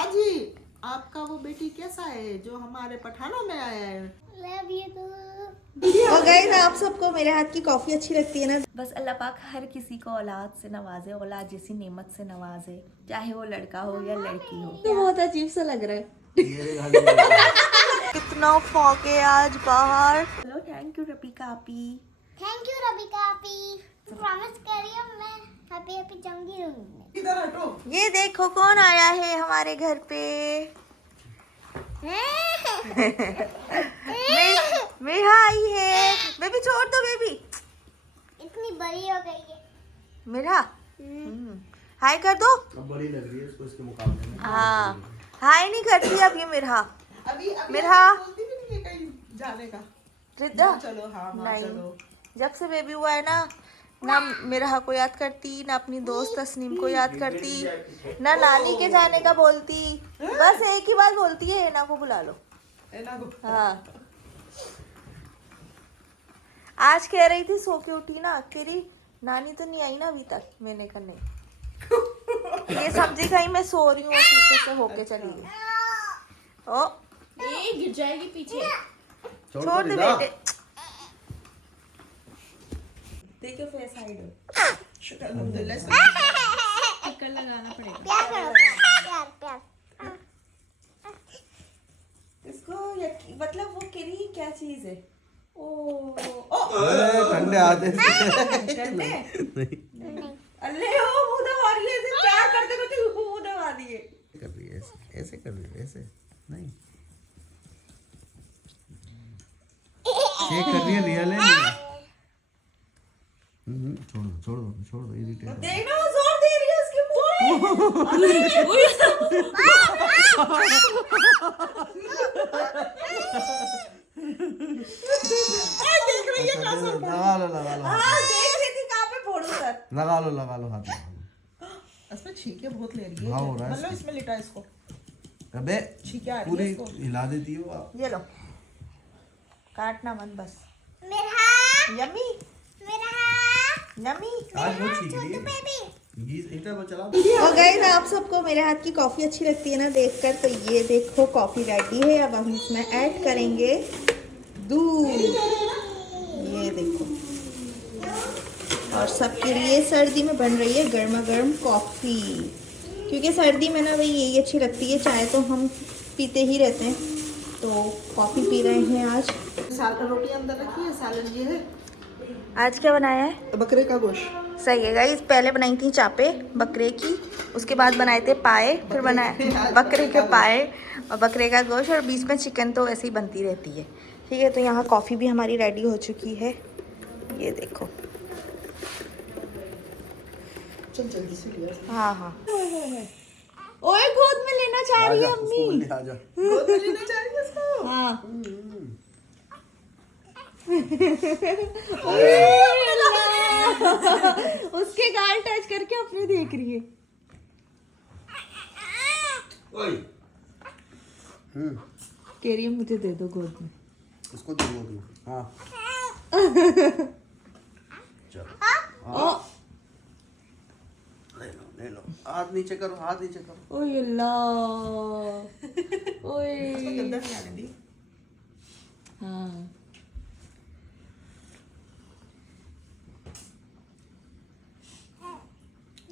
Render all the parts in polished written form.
हाँ जी, आपका वो बेटी कैसा है जो हमारे पठानों में आया है? Love you too. और गाइस आप सबको मेरे हाथ की कॉफी अच्छी लगती है ना? बस अल्लाह पाक हर किसी को औलाद से नवाजे, औलाद जैसी नेमत से नवाजे, चाहे वो लड़का हो या लड़की हो। तो बहुत अजीब सा लग रहा है। कितना फॉग है आज बाहर। हेलो, थैंक यू रबिका आपी। थैंक यू रबिका आपी। प्रॉमिस करिए मैं हैप्पी हैप्पी जाऊंगी रूम में। इधर हटो। ये देखो कौन आया है हमारे घर पे। मेरा आई है। बेबी छोड़ दो बेबी। इतनी बड़ी हो गई है। मेरा हाय कर दो। अब बड़ी लग रही है उसको इसके मुकाबले में। हाँ, हाय नहीं करती अब ये मेरा। अभी मेरा बोलती भी नहीं है कहीं जाने का। रिद्दा चलो हाँ माँ नहीं, चलो। जब से बेबी हुआ है ना मेरा को याद करती, ना अपनी दोस्त तस्नीम को याद करती, ना नानी के जाने का बोलती। बस एक ही बात बोलती है, एना को बुला लो। एना को। हाँ, आज कह रही थी सो के उठी ना, तेरी नानी तो नहीं आई ना अभी तक। मैंने कहा नहीं, ये समझी कहीं मैं सो रही हूँ, पीछे से होके चली गई। ओ गिर जाएगी पीछे। छोड़ दे बेटे। देखो फेस हाइड हो। शुक्र अल्हम्दुलिल्लाह। स्टिकर लगाना पड़ेगा। प्यार करो प्यार प्यार। इसको मतलब वो केरी क्या चीज है? ओ ठंडे आते डरते हैं? अल्ले ओ मुंह दबा रही है, ऐसे प्यार करते करते मुंह दबा दिए। कर रही है ऐसे ऐसे कर रही है ऐसे नहीं शेक कर रही है रियल है छोड़ दो इरिटेट देखना वो जोर दे रही है उसके मुंह देख रही है कैसे। लगा लो हाँ देख रही थी कहाँ पे फोड़ू सर। लगा लो हाथ लगा लो इसमें छींके बहुत ले रही है। हाँ, हो रहा है मतलब इसमें लिटा इसको। अबे छींके आ रही है पूरी इसको। हिला देती हो आप ये लो, काटना मत बस। मेरा यम्मी मेरा यम्मी। आज बहुत ठीक रही है गीज इधर वो चला और गाइस आप सबको मेरे हाथ की कॉफी अच्छी लगती है ना देखकर? तो ये देखो कॉफी रेडी है। अब हम इसमें ऐड करेंगे दूध। ये देखो, और सबके लिए सर्दी में बन रही है गर्मा गर्म कॉफी, क्योंकि सर्दी में ना भाई यही अच्छी लगती है। चाय तो हम पीते ही रहते हैं, तो कॉफी पी रहे हैं आज। रोटी अंदर रखी है, सैलेड ये है। आज क्या बनाया है? बकरे का गोश्त। सही है गाइस, पहले बनाई थी चापे बकरे की, उसके बाद बनाए थे पाए, फिर बनाए बकरे के पाए और बकरे का गोश्त, और बीच में चिकन तो ऐसे ही बनती रहती है। ठीक है, तो यहाँ कॉफ़ी भी हमारी रेडी हो चुकी है। ये देखो। चल जल्दी से लिया। हाँ हाँ। ओए गोद में लेना चाह रही है अम्मी। आजा गोद में लेना चाह रही है इसको। हाँ उसके गाल टच करके अपने देख रही है। ओए कह रही है मुझे दे दो गोद में। उसको दे दो हाँ चलो ओ ले लो हाथ नीचे करो ओए अल्लाह ओए। गंदा नहीं आने दी। हाँ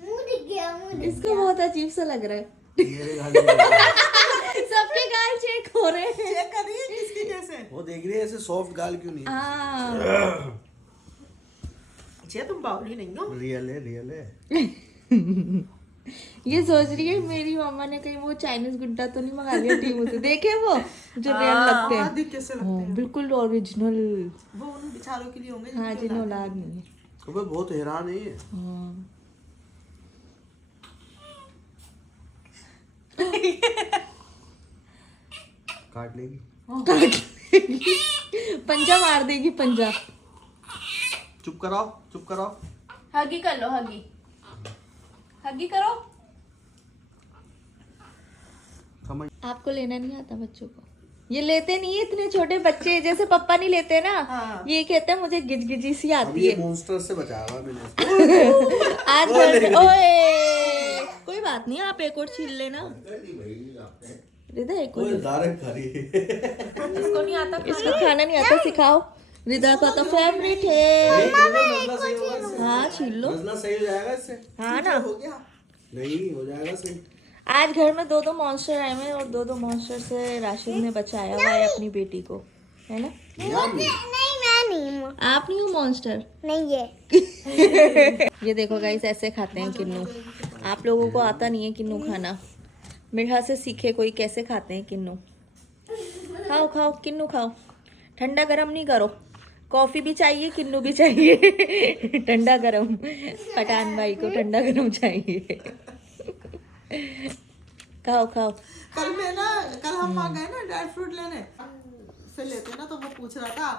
मुंह दिख गया मुंह दिख इसको बहुत अजीब सा लग रहा है। ये गाली सबके गाल चेक हो रहे हैं। चेक कर रही है किसकी कैसे। वो देख रही है ऐसे सॉफ्ट गाल क्यों नहीं हाँ अच्छा तुम बावली नहीं हो। रियल है ये सोच रही है मेरी मम्मा ने कहीं वो चाइनीज गुड्डा तो नहीं मंगा लिया टीमू से। देखे वो जो रियल लगते हाँ, हैं। दिख कैसे लगते हाँ, हैं। बिल्कुल ओरिजिनल। वो उन बेचारों के लिए होंगे हाँ जिनकी जिन्हें औलाद औलाद नहीं है। वो बहुत हैरान है ये हाँ काट लेगी काट लेगी। पंजा मार देगी पंजा। चुप कराओ हगी कर लो, हगी करो। समझ आपको लेना नहीं आता बच्चों को? ये लेते नहीं है, इतने छोटे बच्चे जैसे पप्पा नहीं लेते ना। हाँ। ये कहते हैं मुझे गिजगिजी सी अब आती ये है। मॉन्स्टर से बचाया मैंने आज ओए कोई बात नहीं, आप एक और छील लेना। रिदा एक और डायरेक्ट खा रही है। इसको नहीं आता, इसको खाना नहीं आता, सिखाओ। रिदा का तो फेवरेट है। हाँ छील लो। नजला सही हो जाएगा इससे। हाँ ना, नहीं हो जाएगा सही। आज घर में 2-2 मॉन्स्टर आए हुए हैं और 2-2 मॉन्स्टर से राशिद ने बचाया हुआ है अपनी बेटी को, है ना? नहीं मैं नहीं हूँ। आप नहीं हो मॉन्स्टर? नहीं ये ये देखो गाइस, ऐसे खाते हैं किन्नू। आप लोगों को आता नहीं है किन्नू खाना, मेरे हाथ से सीखे कोई कैसे खाते हैं किन्नू। खाओ खाओ किन्नू खाओ, ठंडा गरम नहीं करो। कॉफी भी चाहिए, किन्नू भी चाहिए। ठंडा गरम, पठान भाई को ठंडा गरम चाहिए। खाओ खाओ। कल हम वहाँ गए ना ड्राई फ्रूट लेने से लेते ना, तो वो पूछ रहा था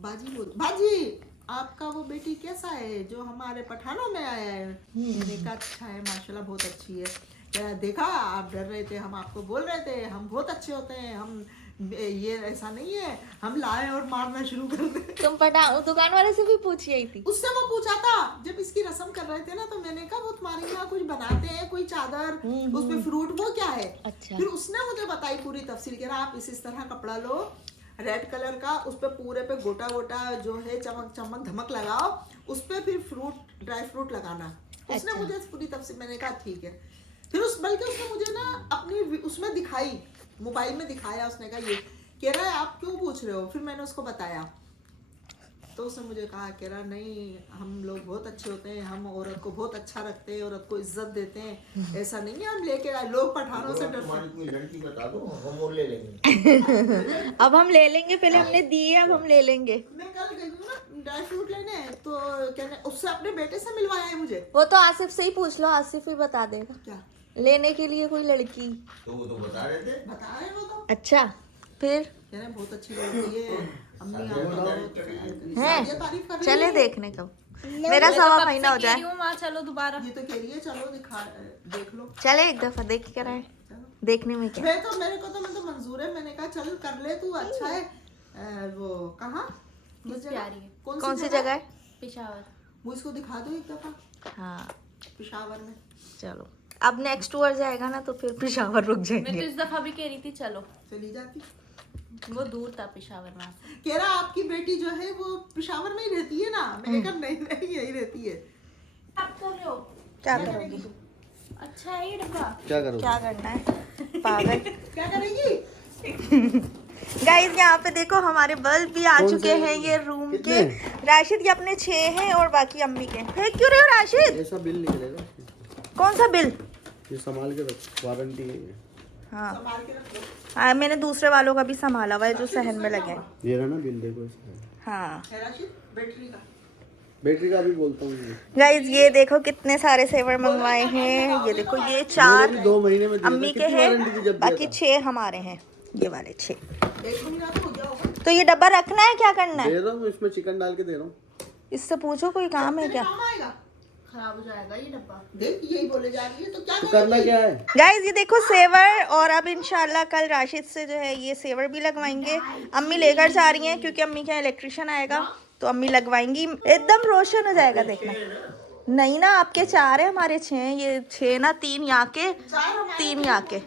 बाजी आपका वो बेटी कैसा है जो हमारे पठानों में आया है। मैंने कहा अच्छा है माशाल्लाह, बहुत अच्छी है। क्या देखा आप डर रहे थे, हम आपको बोल रहे थे हम बहुत अच्छे होते हैं, हम ये ऐसा नहीं है हम लाए और मारना शुरू कर दे। तुम दुकान वाले से भी पूछी आई थी? उससे वो पूछा था जब इसकी रस्म कर रहे थे ना, तो मैंने कहा वो तुम्हारे यहाँ कुछ बनाते हैं, कोई चादर उसमें फ्रूट, वो क्या है? अच्छा। फिर उसने मुझे बताई पूरी तफसील, कह रहा आप इस तरह कपड़ा लो रेड कलर का, उस पे पूरे पे गोटा गोटा जो है चमक चमक धमक लगाओ, उस पे फिर फ्रूट ड्राई फ्रूट लगाना। उसने मुझे पूरी तफसील, मैंने कहा ठीक है। फिर बल्कि उसने मुझे ना अपनी उसमें दिखाई, मोबाइल में दिखाया। उसने कहा ये कह रहा है आप क्यों पूछ रहे हो? फिर मैंने उसको बताया तो उसने मुझे कहा, कह रहा नहीं हम लोग बहुत अच्छे होते हैं, हम औरत को बहुत अच्छा रखते हैं, औरत को इज्जत देते हैं, ऐसा नहीं है हम लेके आए। लोग पठानों से डरते हैं। कोई लड़की बता दो हम वो ले लेंगे। अब हम ले लेंगे, पहले हमने दिए अब हम ले लेंगे। मैं कल गई हूँ ना ड्राई फ्रूट लेने, तो कहने उससे अपने बेटे से मिलवाया है मुझे। वो तो आसिफ से ही पूछ लो, आसिफ ही बता देगा क्या लेने के लिए कोई लड़की। तो वो तो बता रहे थे। बता रहे हो तो अच्छा फिर कह रहे बहुत अच्छी लड़की है, अम्मी आपको है, ये तारीफ कर रही चले है। देखने कब, मेरा 1.25 महीना हो जाए। चलो दोबारा, ये तो कह रही है चलो देख लो। चले एक दफा देख के कराए, देखने में क्या। मैं तो मंजूर है, मैंने कहा चल कर ले तू, अच्छा है। वो कहाँ प्यारी है, कौन सी जगह है? पेशावर। मुझे इसको दिखा दो एक दफा। हाँ पेशावर में चलो, अब नेक्स्ट टूर जाएगा ना तो फिर पेशावर रुक जाएंगे। मैं तो इस दफा भी कह रही थी चलो, चली जाती। वो दूर था पेशावर वहाँ से। कह रहा आपकी बेटी जो है वो पेशावर में ही रहती है ना। मैंने कहा नहीं नहीं यही रहती है। आप कर रहे हो? क्या करोगी? अच्छा है ये डब्बा। क्या करोगे? क्या करना है पागल। क्या करेंगी? गाइस यहाँ पे देखो हमारे बल्ब भी आ चुके हैं ये रूम के। राशिद ये अपने 6 हैं और बाकी अम्मी के। फेंक क्यों रहे हो राशिद? ऐसा बिल निकलेगा। कौन सा बिल? ये संभाल के रख, वारंटी है। हाँ संभाल के रख लो। मैंने दूसरे वालों का भी संभाला हुआ है जो सहन में लगे हैं। ये रहा ना बिल, देखो इसमें। हाँ है राशिद बैटरी का भी बोलता हूँ। गाइस ये देखो कितने सारे सेवर मंगवाए हैं। ये देखो ये 4 2 महीने में दिया था। अम्मी के कितनी वारंटी थी हैं, जब बाकी दिया था? 6 हमारे हैं, ये वाले 6। 1 महीना तो हो गया होगा। तो ये डब्बा रखना है, क्या करना है? दे रहा हूँ, इसमें चिकन डाल के दे रहा हूँ। इससे पूछो कोई काम है क्या? काम आएगा। खराब हो जाएगा ये डब्बा। देख यही बोले जा रही है तो क्या तो करेंगी? करना क्या है? गाइस ये देखो सेवर, और अब इंशाल्लाह कल राशिद से जो है ये सेवर भी लगवाएंगे। अम्मी लेकर जा रही हैं क्योंकि अम्मी के यहाँ इलेक्ट्रिशियन आएगा तो अम्मी लगवाएंगी। एकदम रोशन हो जाएगा देखना। नहीं ना आपके 4 है, हमारे 6 हैं। ये 6 ना, 3 यहाँ के 3 यहाँ के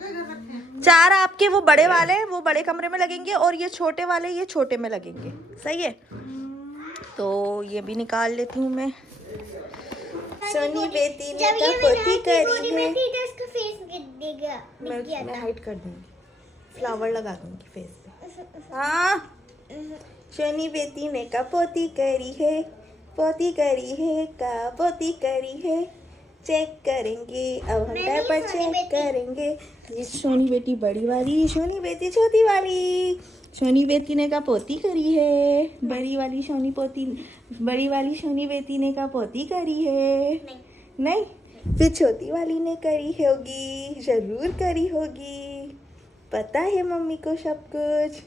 4 आपके। वो बड़े वाले वो बड़े कमरे में लगेंगे और ये छोटे वाले ये छोटे में लगेंगे। सही है, तो ये भी निकाल लेती हूँ मैं। सोनी बेटी ने तो पोती करी है। इसका फेस दिखेगा। मैं हाइड कर दूंगी, फ्लावर लगा दूंगी फेस पे। हाँ सोनी बेटी ने का पोती करी है, पोती करी है का पोती करी है। चेक करेंगे अब हम डायपर चेक करेंगे। ये सोनी बेटी बड़ी वाली, सोनी बेटी छोटी वाली। सोनी बेटी ने का पोती करी है, बड़ी वाली सोनी पोती, बड़ी वाली सोनी बेटी ने का पोती करी है। नहीं फिर छोटी वाली ने करी होगी, जरूर करी होगी। पता है मम्मी को सब कुछ,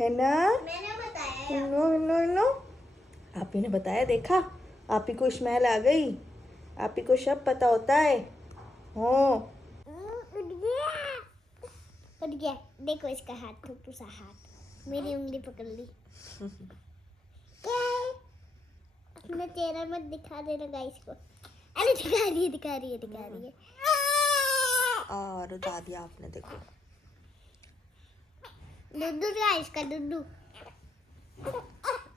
है ना? मैंने बताया। नो नो नो, आप ही ने बताया। देखा, आप ही को स्मेल आ गई, आप ही को सब पता होता है। हाँ उठ गया। देखो इसका हाथ, थोड़ा सा हाथ, मेरी उंगली पकड़ ली। क्या है? अपना चेहरा मत दिखा देना गाइस को। अरे दिखा रही है और उठा दिया आपने, देखो। दुद्धू का इसका दुद्धू।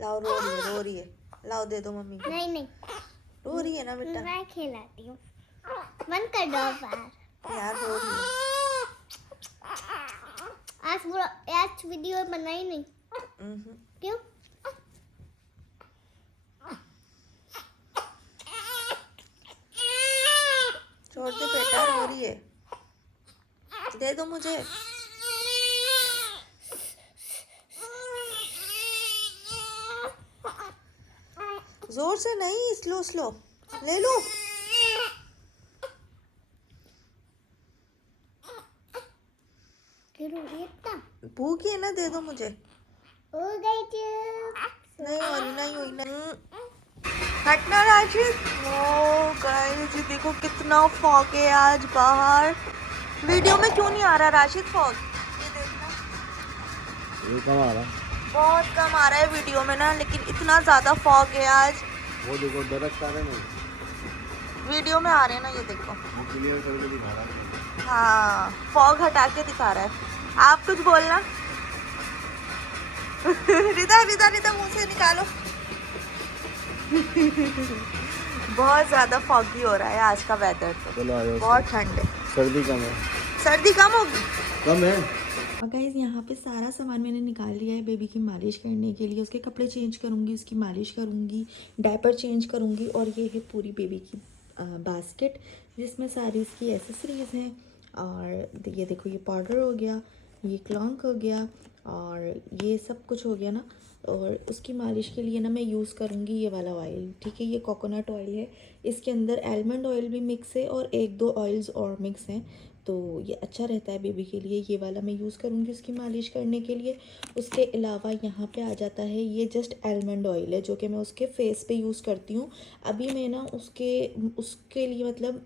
लाओ, रो रही है। लाओ, दे दो मम्मी को। नहीं रो रही है ना बेटा? मैं खिलाती हूँ। बंद कर दो बाहर। यार रो रही है। आज वीडियो बनाई नहीं। क्यों? छोड़ दे बेटा, रो रही है। दे दो मुझे। जोर से नहीं, स्लो स्लो ले लो। क्यों रो रही है इतना? भूख है ना, दे दो मुझे। हो गई चुप। नहीं हुई नहीं। हटना राशिद। ओ गाइस, ये देखो कितना फॉग है आज बाहर। वीडियो में क्यों नहीं आ रहा राशिद फॉग? ये देखना, ये कम आ रहा। बहुत कम आ रहा है वीडियो में ना, लेकिन इतना ज्यादा फॉग है आज। वो देखो दरख्त आ रहे हैं, वीडियो में आ रहे हैं ना, ये देखो। वो क्लियर करके दिखा रहा है। हाँ, फॉग हटा के दिखा रहा है। आप कुछ बोलना। रिदा मुंह से निकालो। बहुत ज्यादा फॉगी हो रहा है आज का वेदर तो। चलो आ जाओ। बहुत ठंड है। सर्दी कम है। सर्दी कम होगी। कम है। और गाइस यहाँ पे सारा सामान मैंने निकाल लिया है बेबी की मालिश करने के लिए। उसके कपड़े चेंज करूँगी, उसकी मालिश करूँगी, डायपर चेंज करूँगी। और ये है पूरी बेबी की बास्केट जिसमें सारी इसकी एसेसरीज हैं। और ये देखो, ये पाउडर हो गया, ये क्लॉन्क हो गया और ये सब कुछ हो गया ना। और उसकी मालिश के लिए ना मैं यूज़ करूँगी ये वाला ऑयल, ठीक है। ये कोकोनट ऑयल है, इसके अंदर आलमंड ऑयल भी मिक्स है और 1-2 ऑयल्स और मिक्स हैं, तो ये अच्छा रहता है बेबी के लिए। ये वाला मैं यूज़ करूँगी उसकी मालिश करने के लिए। उसके अलावा यहाँ पे आ जाता है ये जस्ट आलमंड ऑयल है जो कि मैं उसके फेस पे यूज़ करती हूँ। अभी मैं ना उसके लिए मतलब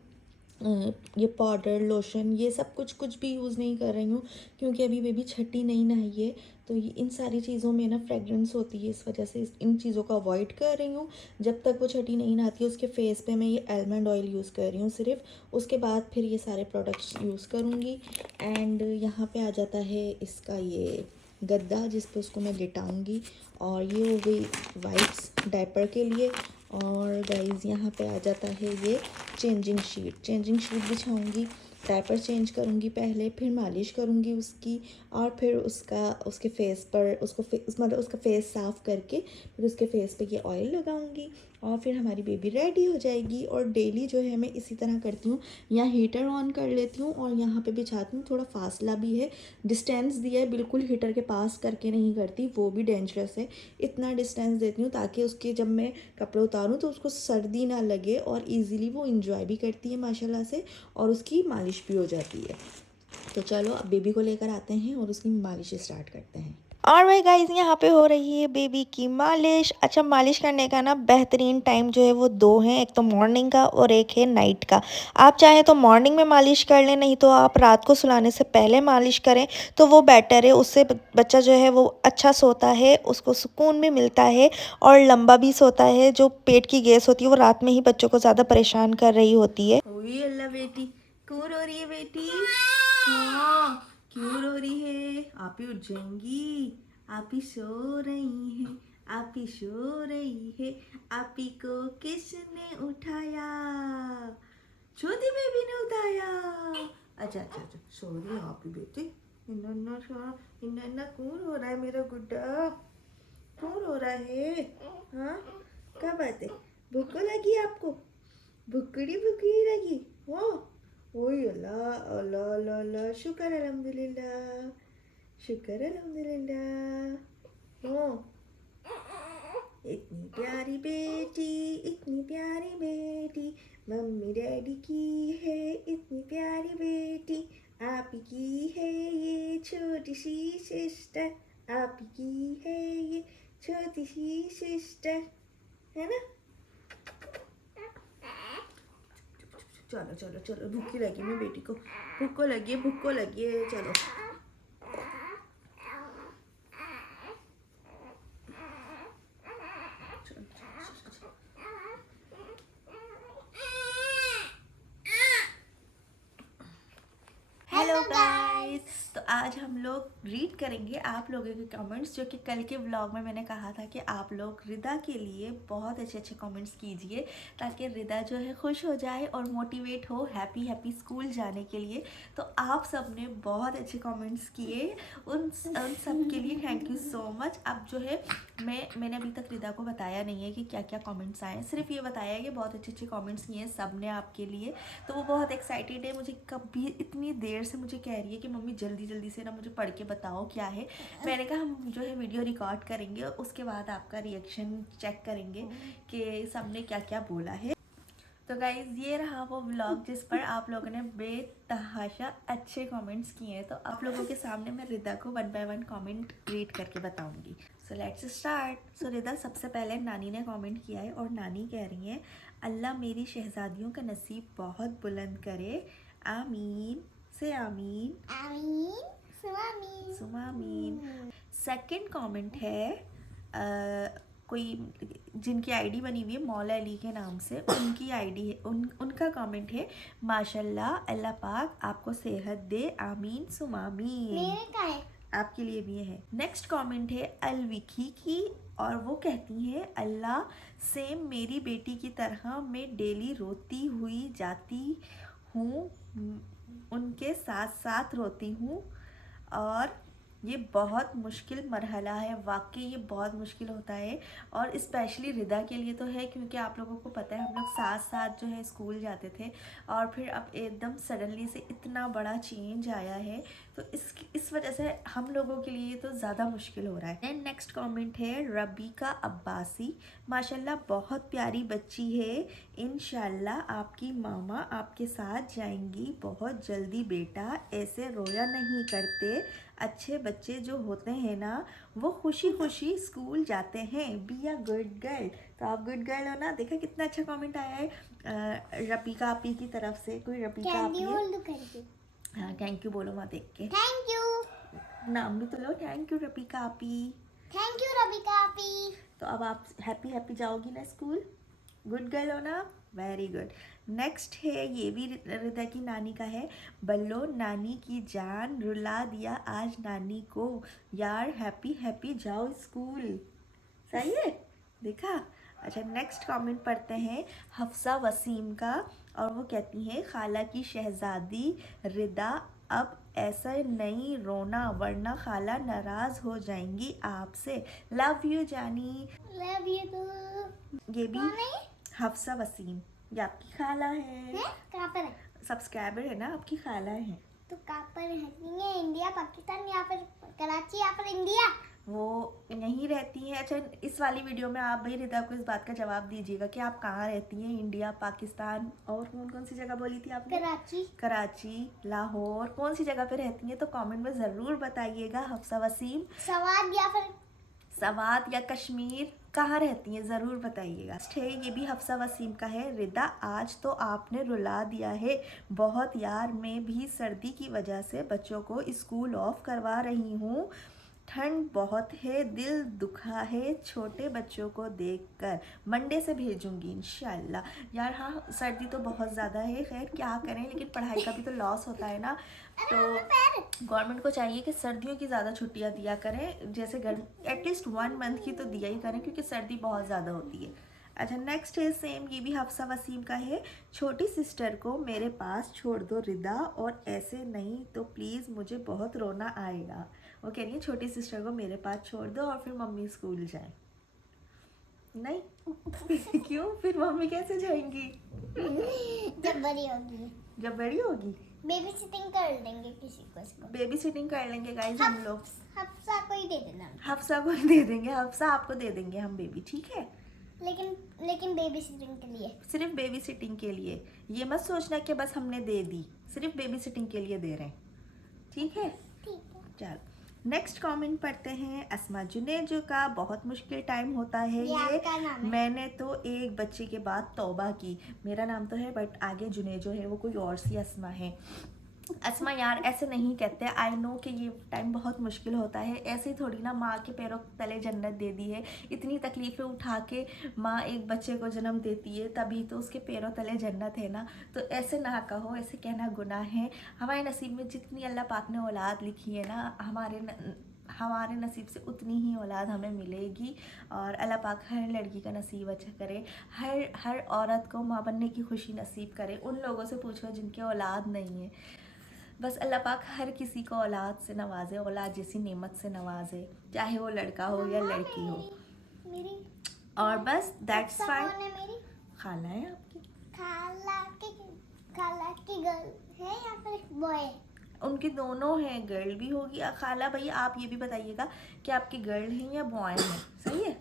ये पाउडर लोशन ये सब कुछ भी यूज़ नहीं कर रही हूँ, क्योंकि अभी बेबी छठी नहीं नहाई है। तो ये इन सारी चीज़ों में ना फ्रेगरेंस होती है, इस वजह से इन चीज़ों को अवॉइड कर रही हूँ। जब तक वो छठी नहीं नहाती है उसके फेस पे मैं ये आलमंड ऑयल यूज़ कर रही हूँ सिर्फ। उसके बाद फिर ये सारे प्रोडक्ट्स यूज़ करूँगी। एंड यहाँ पे आ जाता है इसका ये गद्दा जिस पे उसको मैं लिटाऊंगी। और ये हो गई वाइप्स डायपर के लिए। और गाइस यहाँ पे आ जाता है ये चेंजिंग शीट बिछाऊंगी, डायपर चेंज करूँगी पहले, फिर मालिश करूँगी उसकी, और फिर उसके फेस पर मतलब उसका फेस साफ़ करके फिर उसके फेस पे ये ऑयल लगाऊंगी और फिर हमारी बेबी रेडी हो जाएगी। और डेली जो है मैं इसी तरह करती हूँ, यहाँ हीटर ऑन कर लेती हूँ और यहाँ पे बिछाती हूँ। थोड़ा फासला भी है, डिस्टेंस दिया है, बिल्कुल हीटर के पास करके नहीं करती, वो भी डेंजरस है। इतना डिस्टेंस देती हूँ ताकि उसके जब मैं कपड़े उतारूँ तो उसको सर्दी ना लगे और इजीली वो इंजॉय भी करती है माशाल्लाह से, और उसकी मालिश भी हो जाती है। तो चलो अब बेबी को लेकर आते हैं और उसकी मालिश स्टार्ट करते हैं। और भाई गाइस, यहाँ पे हो रही है बेबी की मालिश। अच्छा, मालिश करने का ना बेहतरीन टाइम जो है वो 2 हैं, एक तो मॉर्निंग का और एक है नाइट का। आप चाहें तो मॉर्निंग में मालिश कर लें, नहीं तो आप रात को सुलाने से पहले मालिश करें तो वो बेटर है। उससे बच्चा जो है वो अच्छा सोता है, उसको सुकून भी मिलता है और लंबा भी सोता है। जो पेट की गैस होती है वो रात में ही बच्चों को ज़्यादा परेशान कर रही होती है। ओए अल्लाह बेटी, क्यों रो रही है बेटी? हाँ, क्यों रो रही है? आप ही उठ जाएंगी। आप ही सो रही हैं, आप ही सो रही है। आप ही को किसने उठाया? छोटी बेबी ने उठाया। अच्छा, सो रही है आप ही बेटी। इन्ना क्यों रो रहा है मेरा गुड्डा? क्यों रो रहा है? हाँ, क्या बात है? भूख लगी आपको? भुक्कड़ी लगी हो? ओए अल्लाह अल्लाह अल्लाह अल्लाह, शुक्र अल्हम्दुलिल्लाह, शुक्र अल्हम्दुलिल्लाह। हो, इतनी प्यारी बेटी मम्मी डैडी की है, इतनी प्यारी बेटी आप ही की है ये छोटी सी सिस्टर, आप ही की है ये छोटी सी सिस्टर, है ना? चलो, भूख लगी मैं बेटी को, भूख को लगी है, चलो। गाइस, तो आज हम लोग रीड करेंगे आप लोगों के कमेंट्स, जो कि कल के व्लॉग में मैंने कहा था कि आप लोग रिदा के लिए बहुत अच्छे अच्छे कमेंट्स कीजिए ताकि रिदा जो है खुश हो जाए और मोटिवेट हो हैप्पी स्कूल जाने के लिए। तो आप सब ने बहुत अच्छे कमेंट्स किए, उन सब के लिए थैंक यू सो मच। अब जो है मैंने अभी तक रिदा को बताया नहीं है कि क्या क्या कमेंट्स आए, सिर्फ ये बताया है कि बहुत अच्छे अच्छे कमेंट्स किए हैं सब ने आपके लिए। तो वो बहुत एक्साइटेड है, मुझे कभी इतनी देर से मुझे कह रही है कि मम्मी जल्दी से ना मुझे पढ़ के बताओ क्या है। मैंने कहा हम जो है वीडियो रिकॉर्ड करेंगे, उसके बाद आपका रिएक्शन चेक करेंगे कि सब ने क्या क्या बोला है। तो गाइज ये रहा वो व्लॉग जिस पर आप लोगों ने बेतहाशा अच्छे कमेंट्स किए हैं। तो आप लोगों के सामने मैं रिदा को 1 बाय 1 कमेंट रीड करके बताऊंगी। So let's start. सो रिदा सबसे पहले नानी ने कमेंट किया है और नानी कह रही है अल्लाह मेरी शहजादियों का नसीब बहुत बुलंद करे, आमीन से आमीन। आमीन सुमामीन सुमामीन। सेकंड कमेंट है कोई जिनकी आईडी बनी हुई है मौला अली के नाम से, उनकी आईडी है, उनका कमेंट है माशाल्लाह अल्लाह पाक आपको सेहत दे, आमीन सुमामीन। मेरे का है। आपके लिए भी है। नेक्स्ट कमेंट है अलविकी की और वो कहती हैं अल्लाह सेम मेरी बेटी की तरह मैं डेली रोती हुई जाती हूँ, उनके साथ साथ रोती हूँ और ये बहुत मुश्किल मरहला है। वाकई ये बहुत मुश्किल होता है और स्पेशली रिदा के लिए तो है, क्योंकि आप लोगों को पता है हम लोग साथ साथ जो है स्कूल जाते थे और फिर अब एकदम सडनली से इतना बड़ा चेंज आया है, तो इस वजह से हम लोगों के लिए तो ज़्यादा मुश्किल हो रहा है। एंड नेक्स्ट कमेंट है रबीका अब्बासी, माशाल्लाह बहुत प्यारी बच्ची है, इंशाल्लाह आपकी मामा आपके साथ जाएंगी बहुत जल्दी बेटा, ऐसे रोया नहीं करते, अच्छे बच्चे जो होते हैं ना वो खुशी खुशी स्कूल जाते हैं, बी अ गुड गर्ल। तो आप गुड गर्ल हो ना। देखा कितना अच्छा कमेंट आया है रबीका आपी की तरफ से। कोई रबीका कैंडी आपी है? बोल दो करके। हाँ थैंक यू बोलो वहाँ देख के, थैंक यू। नाम भी तो लो, थैंक यू रबीका आपी। थैंक यू रबिका आपी। तो अब आप हैप्पी जाओगी ना स्कूल, गुड गर्ल हो ना, वेरी गुड। नेक्स्ट है ये भी रिदा की नानी का है, बल्लो नानी की जान रुला दिया आज नानी को, यार हैप्पी जाओ स्कूल। सही है, देखा। अच्छा नेक्स्ट कमेंट पढ़ते हैं हफ्सा वसीम का और वो कहती हैं खाला की शहजादी रिदा अब ऐसा नहीं रोना वरना खाला नाराज हो जाएंगी आपसे, लव यू जानी। Love you too. ये भी कौन है? हफ्सा वसीम, ये आपकी खाला है, कहाँ पर है? सब्सक्राइबर है ना, आपकी खाला है। तो कहाँ पर है? इंडिया पाकिस्तान या फिर कराची या फिर इंडिया? वो नहीं रहती हैं। अच्छा इस वाली वीडियो में आप भाई रिदा को इस बात का जवाब दीजिएगा कि आप कहाँ रहती हैं, इंडिया पाकिस्तान और कौन सी जगह बोली थी आपने? कराची लाहौर, कौन सी जगह पे रहती हैं? तो कमेंट में ज़रूर बताइएगा हफ्सा वसीम। सवाद या कश्मीर कहाँ रहती हैं ज़रूर बताइएगा। ये भी हफ्सा वसीम का है, रिदा आज तो आपने रुला दिया है बहुत यार, मैं भी सर्दी की वजह से बच्चों को स्कूल ऑफ करवा रही हूँ, ठंड बहुत है, दिल दुखा है छोटे बच्चों को देखकर, मंडे से भेजूंगी इंशाल्लाह। यार हाँ सर्दी तो बहुत ज़्यादा है, खैर क्या करें, लेकिन पढ़ाई का भी तो लॉस होता है ना, तो गवर्नमेंट को चाहिए कि सर्दियों की ज़्यादा छुट्टियां दिया करें, जैसे एटलीस्ट 1 मंथ की तो दिया ही करें क्योंकि सर्दी बहुत ज़्यादा होती है। अच्छा नेक्स्ट है सेम, ये भी हफ्सा वसीम का है, छोटी सिस्टर को मेरे पास छोड़ दो रिदा और ऐसे नहीं तो प्लीज़ मुझे बहुत रोना आएगा। वो कह रही है छोटी सिस्टर को मेरे पास छोड़ दो और फिर मम्मी स्कूल जाए। नहीं क्यों, फिर मम्मी कैसे जाएंगी? जब बड़ी होगी। जब बड़ी होगी बेबी सिटिंग कर देंगे किसी को इसको। बेबी सिटिंग कर लेंगे गाइस हम लोग। हफ्सा को ही दे देना। हफ्सा को दे देंगे, हफ्सा आपको दे देंगे हम बेबी, ठीक है। लेकिन बेबी सिटिंग के लिए, सिर्फ बेबी सिटिंग के लिए, ये मत सोचना कि बस हमने दे दी, सिर्फ बेबी सिटिंग के लिए दे रहे हैं, ठीक है। चलो नेक्स्ट कमेंट पढ़ते हैं अस्मा जुनेजो का, बहुत मुश्किल टाइम होता है ये, मैंने तो एक बच्चे के बाद तौबा की, मेरा नाम तो है बट आगे जुनेजो है, वो कोई और सी अस्मा है। अस्मा यार ऐसे नहीं कहते, आई नो कि ये टाइम बहुत मुश्किल होता है, ऐसे ही थोड़ी ना माँ के पैरों तले जन्नत दे दी है। इतनी तकलीफ़ें उठा के माँ एक बच्चे को जन्म देती है, तभी तो उसके पैरों तले जन्नत है ना। तो ऐसे ना कहो, ऐसे कहना गुनाह है। हमारे नसीब में जितनी अल्लाह पाक ने औलाद लिखी है ना, हमारे नसीब से उतनी ही औलाद हमें मिलेगी। और अल्लाह पाक हर लड़की का नसीब अच्छा करे, हर औरत को माँ बनने की खुशी नसीब करे। उन लोगों से पूछो जिनके औलाद नहीं है, बस अल्लाह पाक हर किसी को औलाद से नवाजे, औलाद जैसी नेमत से नवाजे, चाहे वो लड़का हो या लड़की हो। मेरी और बस दैट्स कौन फाइन। है मेरी? खाला है आपकी, खाला की गर्ल है या फिर बॉय? उनके दोनों हैं, गर्ल भी होगी। खाला भैया आप ये भी बताइएगा कि आपकी गर्ल हैं या बॉय हैं, सही है?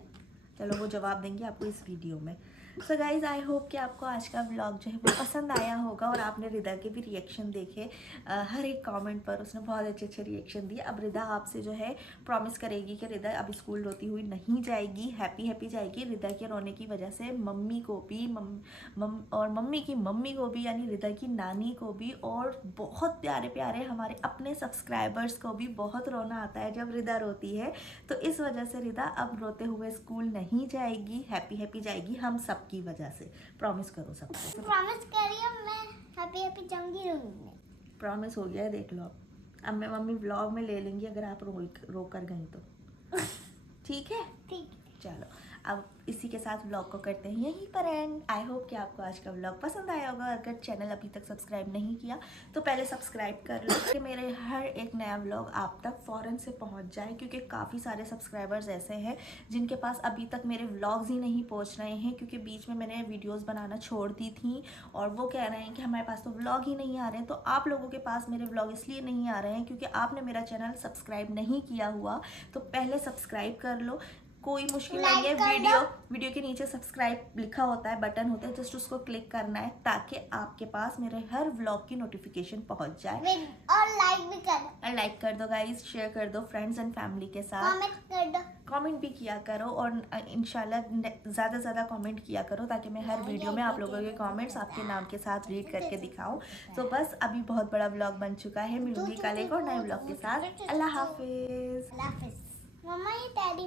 चलो वो जवाब देंगे आपको इस वीडियो में। सो गाइज़ आई होप कि आपको आज का व्लॉग जो है वो पसंद आया होगा और आपने रिदा के भी रिएक्शन देखे। हर एक कमेंट पर उसने बहुत अच्छे अच्छे रिएक्शन दिए। अब रिदा आपसे जो है प्रॉमिस करेगी कि रिदा अब स्कूल रोती हुई नहीं जाएगी, हैप्पी जाएगी। रिदा के रोने की वजह से मम्मी को भी मम्मी की मम्मी को भी, यानी रिदा की नानी को भी, और बहुत प्यारे प्यारे हमारे अपने सब्सक्राइबर्स को भी बहुत रोना आता है जब रिदा रोती है। तो इस वजह से रिदा अब रोते हुए स्कूल नहीं जाएगी, हैप्पी जाएगी हम सब की वजह से। प्रॉमिस करो सबको। प्रॉमिस करिए मैं हैप्पी जाऊंगी रूम। प्रॉमिस हो गया है, देख लो। अब मैं मम्मी व्लॉग में ले लेंगी अगर आप रो कर गई तो। ठीक है, ठीक। चलो अब इसी के साथ व्लॉग को करते हैं यहीं पर एंड। आई होप कि आपको आज का व्लॉग पसंद आया होगा। अगर चैनल अभी तक सब्सक्राइब नहीं किया तो पहले सब्सक्राइब कर लो कि मेरे हर एक नया व्लॉग आप तक फ़ौरन से पहुंच जाए, क्योंकि काफ़ी सारे सब्सक्राइबर्स ऐसे हैं जिनके पास अभी तक मेरे व्लॉग्स ही नहीं पहुंच रहे हैं, क्योंकि बीच में मैंने वीडियोज़ बनाना छोड़ दी थी और वो कह रहे हैं कि हमारे पास तो व्लॉग ही नहीं आ रहे हैं। तो आप लोगों के पास मेरे व्लॉग इसलिए नहीं आ रहे हैं क्योंकि आपने मेरा चैनल सब्सक्राइब नहीं किया हुआ। तो पहले सब्सक्राइब कर लो, कोई मुश्किल नहीं है। वीडियो के नीचे सब्सक्राइब लिखा होता है, बटन होता है, जस्ट उसको क्लिक करना है ताकि आपके पास मेरे हर व्लॉग की नोटिफिकेशन पहुंच जाए। और लाइक भी कर दो। और लाइक कर दो गाइस, शेयर कर दो फ्रेंड्स एंड फैमिली के साथ, कमेंट कर दो। कमेंट भी किया करो और इंशाल्लाह ज़्यादा से ज़्यादा कमेंट किया करो ताकि मैं हर वीडियो में आप लोगों के कमेंट्स आपके नाम के साथ रीड करके दिखाऊं। तो बस अभी बहुत बड़ा व्लॉग बन चुका है। मिलूंगी कल एक और नए व्लॉग के साथ। अल्लाह हाफिज़। मम्मा ये टैडी